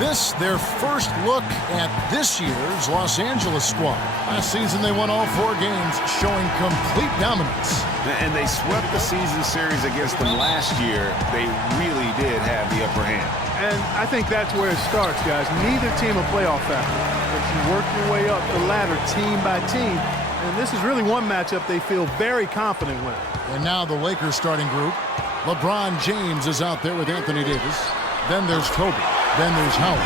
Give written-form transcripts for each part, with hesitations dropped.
this their first look at this year's Los Angeles squad. Last season they won all 4 games, showing complete dominance. And they swept the season series against them last year. They really did have the upper hand. And I think that's where it starts, guys. Neither team a playoff factor. But you work your way up the ladder team by team. And this is really one matchup they feel very confident with. And now the Lakers starting group. LeBron James is out there with Anthony Davis. Then there's Kobe. Then there's Howard.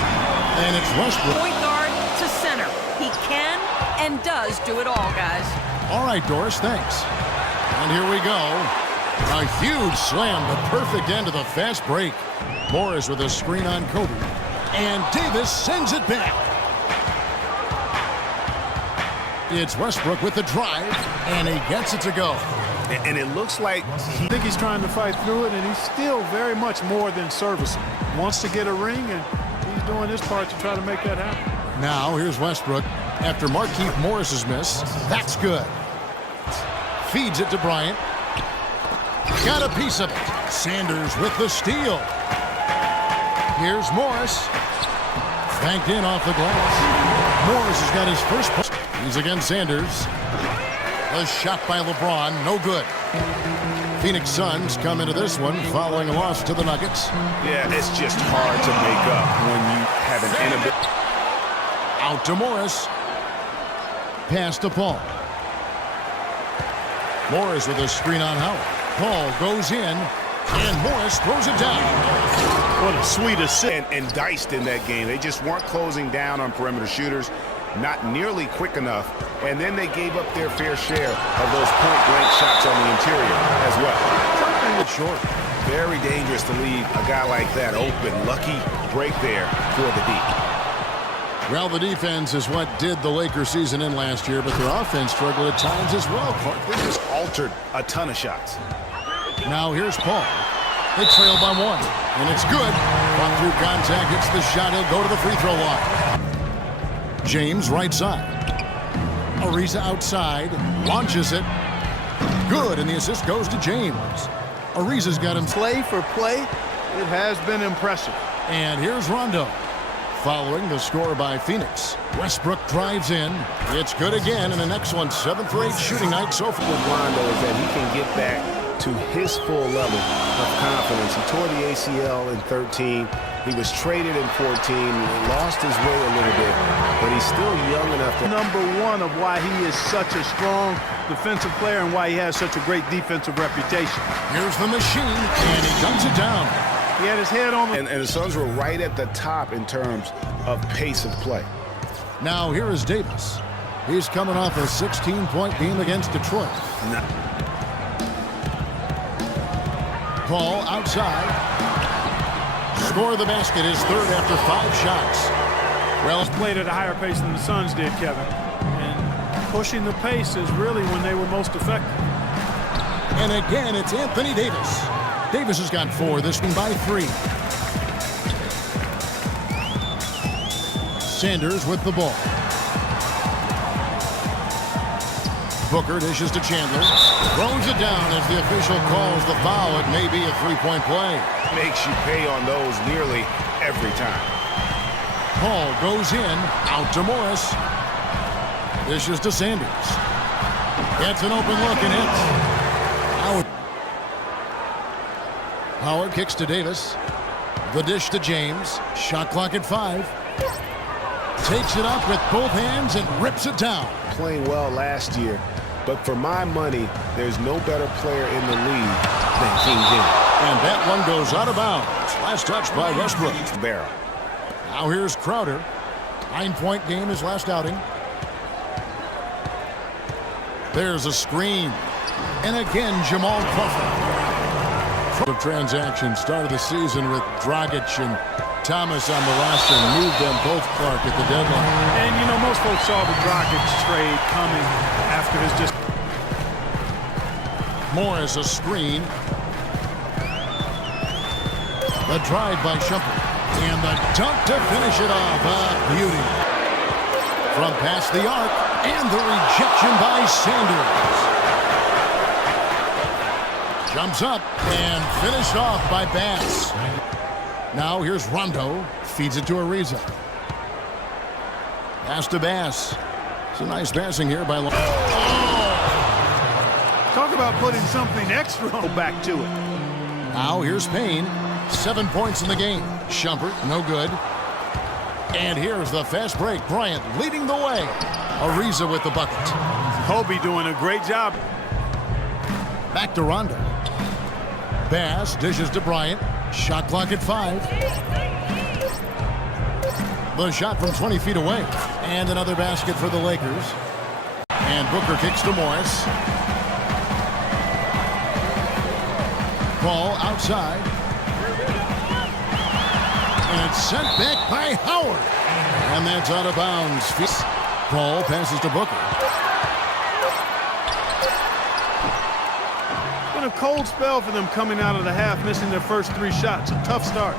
And it's Westbrook. Point guard to center. He can and does do it all, guys. All right, Doris, thanks. And here we go. A huge slam, the perfect end of the fast break. Morris with a screen on Kobe. And Davis sends it back. It's Westbrook with the drive, and he gets it to go. And it looks like I think he's trying to fight through it, and he's still very much more than serviceable. Wants to get a ring, and he's doing his part to try to make that happen. Now, here's Westbrook after Markieff Morris's miss. That's good. Feeds it to Bryant. Got a piece of it. Sanders with the steal. Here's Morris. Banked in off the glass. Morris has got his first point. He's against Sanders. A shot by LeBron, no good. Phoenix Suns come into this one following a loss to the Nuggets. Yeah, it's just hard to make up when you have an inability. Out to Morris. Pass to Paul. Morris with a screen on Howard. Paul goes in, and Morris throws it down. What a sweet assist. And diced in that game. They just weren't closing down on perimeter shooters. Not nearly quick enough, and then they gave up their fair share of those point-blank shots on the interior as well. Short. Very dangerous to leave a guy like that open. Lucky break there for the deep. Well, the defense is what did the Lakers season in last year, but their offense struggled at times as well, Clark. They just altered a ton of shots. Now here's Paul. They trail by 1, and it's good. Fought through contact, hits the shot, he'll go to the free throw line. James right side. Ariza outside, launches it. Good, and the assist goes to James. Ariza's got him. Play for play, it has been impressive. And here's Rondo. Following the score by Phoenix. Westbrook drives in. It's good again, and an excellent 7th for 8 shooting night so far. With Rondo is that he can get back to his full level of confidence. He tore the ACL in 13. He was traded in 14, lost his way a little bit, but he's still young enough to... Number one of why he is such a strong defensive player and why he has such a great defensive reputation. Here's the machine, and he guns it down. He had his head on the... And the Suns were right at the top in terms of pace of play. Now here is Davis. He's coming off a 16-point game against Detroit. Paul outside. Score the basket, his 3rd after 5 shots. Well, played at a higher pace than the Suns did, Kevin. And pushing the pace is really when they were most effective. And again, it's Anthony Davis. Davis has got 4, this one by 3. Sanders with the ball. Booker dishes to Chandler. Throws it down as the official calls the foul. It may be a 3-point play. Makes you pay on those nearly every time. Paul goes in, out to Morris. Dishes to Sanders. Gets an open look and hits. Howard kicks to Davis. The dish to James. Shot clock at 5. Takes it up with both hands and rips it down. Playing well last year, but for my money, there's no better player in the league than King James. And that one goes out of bounds. Last touch by Westbrook. Barrel. Now here's Crowder. 9-point game his last outing. There's a screen. And again, Jamal Crawford. The transaction started the season with Dragic and Thomas on the roster and moved them both, Clark, at the deadline. And, you know, most folks saw the Dragic trade coming after his just... Morris a screen. The drive by Shumpert. And the dunk to finish it off. A beauty. From past the arc. And the rejection by Sanders. Jumps up and finished off by Bass. Now here's Rondo. Feeds it to Ariza. Pass to Bass. It's a nice passing here by... Talk about putting something extra back to it. Now here's Payne. 7 points in the game. Shumpert, no good. And here's the fast break. Bryant leading the way. Ariza with the bucket. Kobe doing a great job. Back to Rondo. Bass dishes to Bryant. Shot clock at 5. The shot from 20 feet away. And another basket for the Lakers. And Booker kicks to Morris. Ball outside. And it's sent back by Howard. And that's out of bounds. Ball passes to Booker. Been a cold spell for them coming out of the half, missing their first 3 shots. A tough start.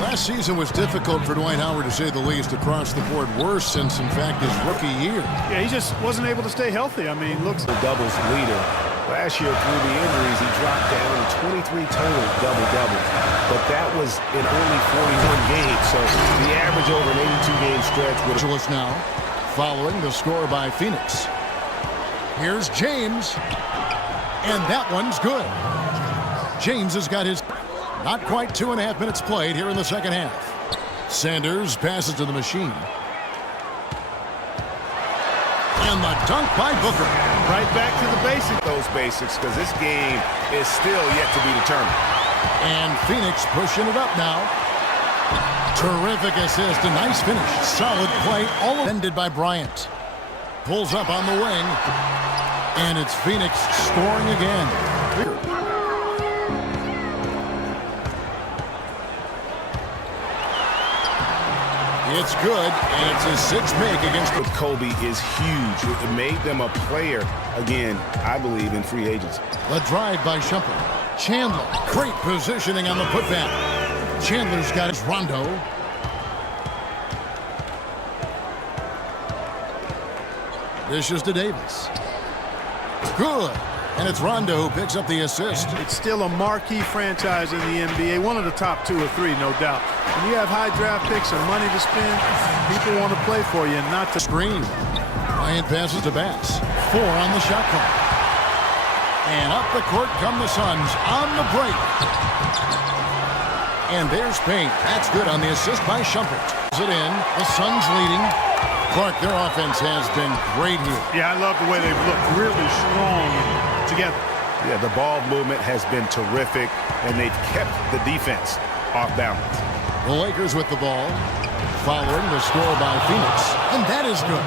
Last season was difficult for Dwight Howard, to say the least, across the board. Worse since, in fact, his rookie year. Yeah, he just wasn't able to stay healthy. I mean, looks The doubles leader. Last year, through the injuries, he dropped down to 23 total double-doubles. But that was in only 41 games, so the average over an 82-game stretch would... Angeles now, following the score by Phoenix. Here's James, and that one's good. James has got his... Not quite 2.5 minutes played here in the second half. Sanders passes to the machine. And the dunk by Booker. right back to the basics. Those basics, because this game is still yet to be determined. And Phoenix pushing it up now. Terrific assist, a nice finish. Solid play, all ended by Bryant. Pulls up on the wing. And it's Phoenix scoring again. It's good, and it's his sixth make against With Kobe is huge. It made them a player, again, I believe, in free agency. the drive by Shumpert. Chandler, great positioning on the putback. Chandler's got his Rondo. Dishes to Davis. Good. And it's Rondo who picks up the assist. It's still a marquee franchise in the NBA, one of the top 2 or 3, no doubt. When you have high draft picks and money to spend, people want to play for you and not to Screen. Bryant passes to Bass. 4 on the shot clock. And up the court come the Suns on the break. And there's Payne. That's good on the assist by Shumpert. It in. The Suns leading. Clark, their offense has been great here. Yeah, I love the way they've looked really strong together. Yeah, the ball movement has been terrific, and they've kept the defense off balance. The Lakers with the ball, following the score by Phoenix. And that is good.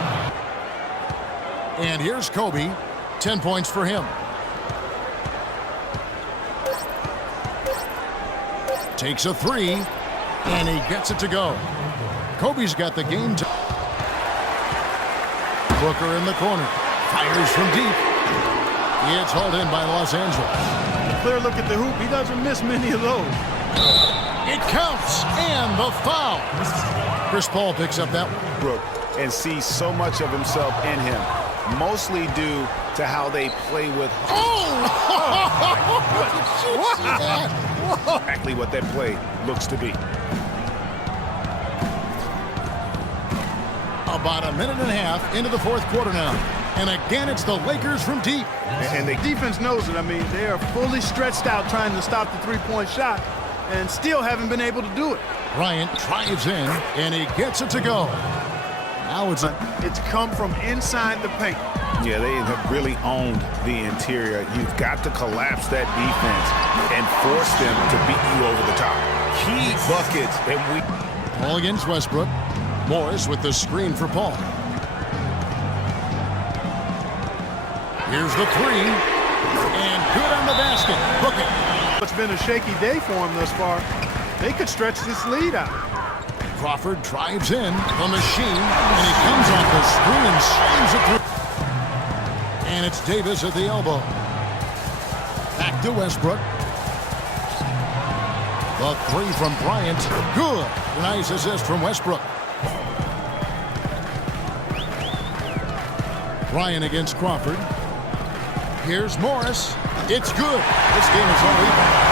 And here's Kobe. 10 points for him. Takes a 3, and he gets it to go. Kobe's got the game. Booker in the corner. Fires from deep. It's hauled in by Los Angeles. Clear look at the hoop. He doesn't miss many of those. It counts, and the foul. Chris Paul picks up that one. Brooke, and sees so much of himself in him, mostly due to how they play with exactly what that play looks to be. About a minute and a half into the fourth quarter now. And again, it's the Lakers from deep. And the Defense knows it. I mean, they are fully stretched out trying to stop the three-point shot and still haven't been able to do it. Bryant drives in, and he gets it to go. Now It's come from inside the paint. Yeah, they have really owned the interior. You've got to collapse that defense and force them to beat you over the top. Key buckets, and Paul against Westbrook. Morris with the screen for Paul. Here's the 3, and good on the basket. Book it. It's been a shaky day for him thus far. They could stretch this lead out. Crawford drives in the machine, and he comes off the screen and slams it through. And it's Davis at the elbow. Back to Westbrook. The 3 from Bryant. Good. Nice assist from Westbrook. Bryant against Crawford. Here's Morris. It's good. This game is all even.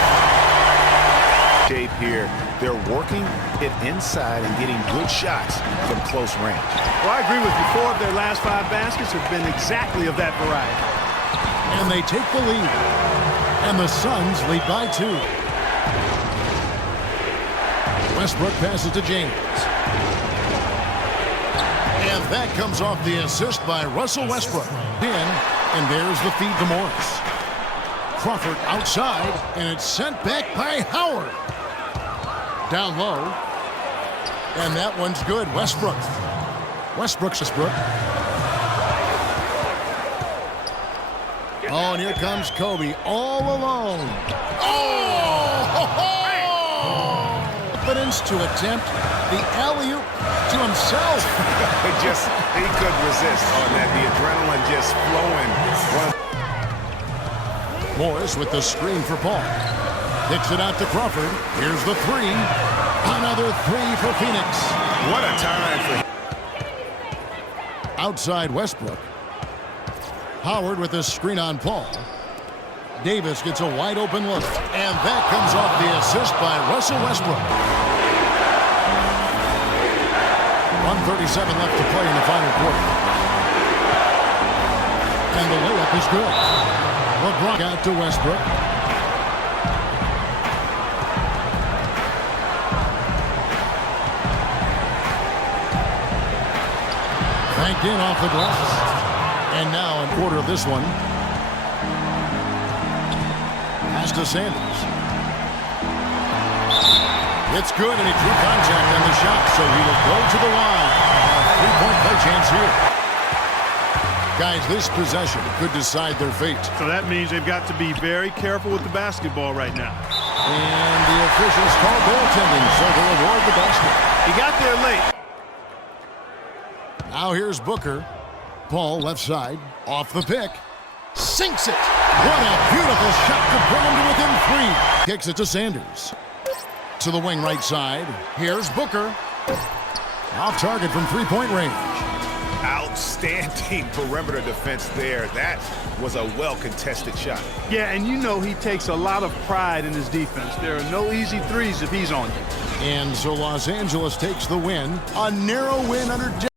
shape here. They're working it inside and getting good shots from close range. Well, I agree with you. 4 of their last 5 baskets have been exactly of that variety. And they take the lead. And the Suns lead by 2. Westbrook passes to James. And that comes off the assist by Russell Westbrook. And there's the feed to Morris. Crawford outside, and it's sent back by Howard. Down low. And that one's good. Westbrook. Westbrook. Oh, and here comes Kobe all alone. Oh! Confidence to attempt the alley-oop to himself. He couldn't resist on that. The adrenaline just flowing. Morris with the screen for Paul. Kicks it out to Crawford. Here's the 3. Another 3 for Phoenix. What a time for him. Outside Westbrook. Howard with the screen on Paul. Davis gets a wide open look. And that comes off the assist by Russell Westbrook. 1:37 left to play in the final quarter. And the layup is good. LeBron out to Westbrook. Banked in off the glass. And now a quarter of this one. Pass to Sanders. It's good, and he drew contact on the shot, so he will go to the line. A 3-point play chance here. Guys, this possession could decide their fate. So that means they've got to be very careful with the basketball right now. And the officials call goaltending, so they'll award the basket. He got there late. Now here's Booker. Paul left side, off the pick. Sinks it. What a beautiful shot to bring him to within 3. Kicks it to Sanders. To the wing right side. Here's Booker. Off target from 3-point range. Outstanding perimeter defense there. That was a well-contested shot. Yeah, and you know he takes a lot of pride in his defense. There are no easy threes if he's on you. And so Los Angeles takes the win. A narrow win under